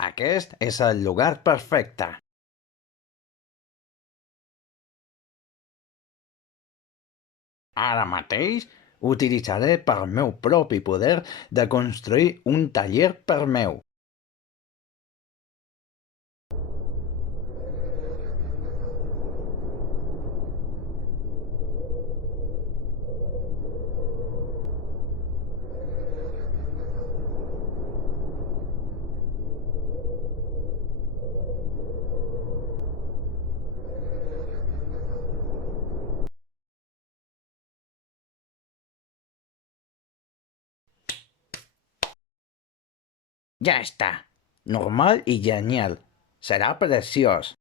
Aquest és el lugar perfecte. Ara mateix utilitzaré pel meu propi poder de construir un taller per meu. Ja està. Normal i genial. Serà preciós.